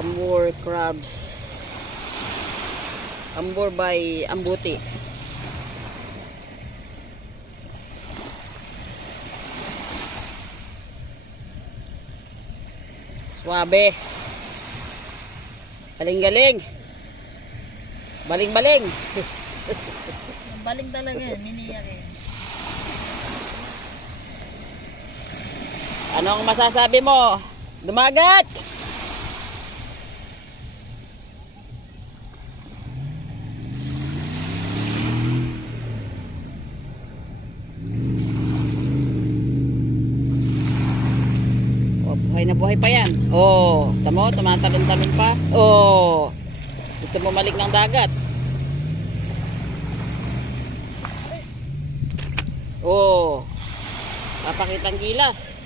Amur crabs. Amur by Ambuti. Swabe. Galing-galing. Baling-baling. Baling talaga eh, miniyak eh. Anong masasabi mo? Dumagat! Oh, buhay na buhay pa yan. Oh, tamo, tumatalon-talon pa. Oh, gusto mo malik ng dagat. Oh, papakitang gilas.